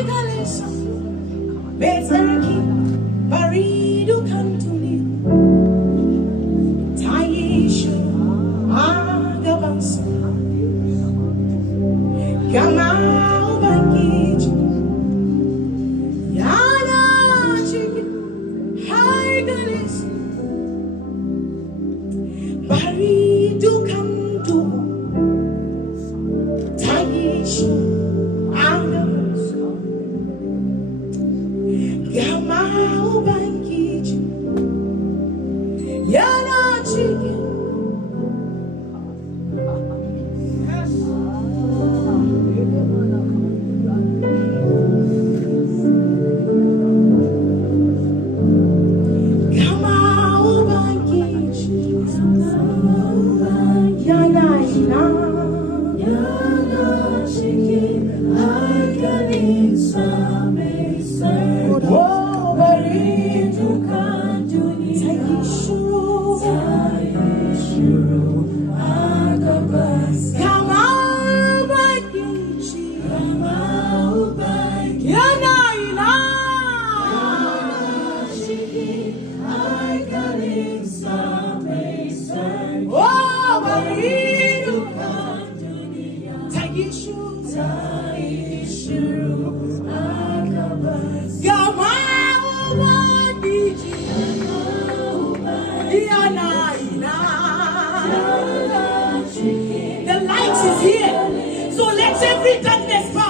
haikalinsa, tsarki, Bari, dukan duniya, shiru, gabansa. Gama Ubangiji Yana, cikin, haikalinsa, Bari, dukan duniya, shiru, gabansa. Gama Ubangiji Yana, cikin. Gama Ubangiji Yana. The light is here, so let every darkness pass.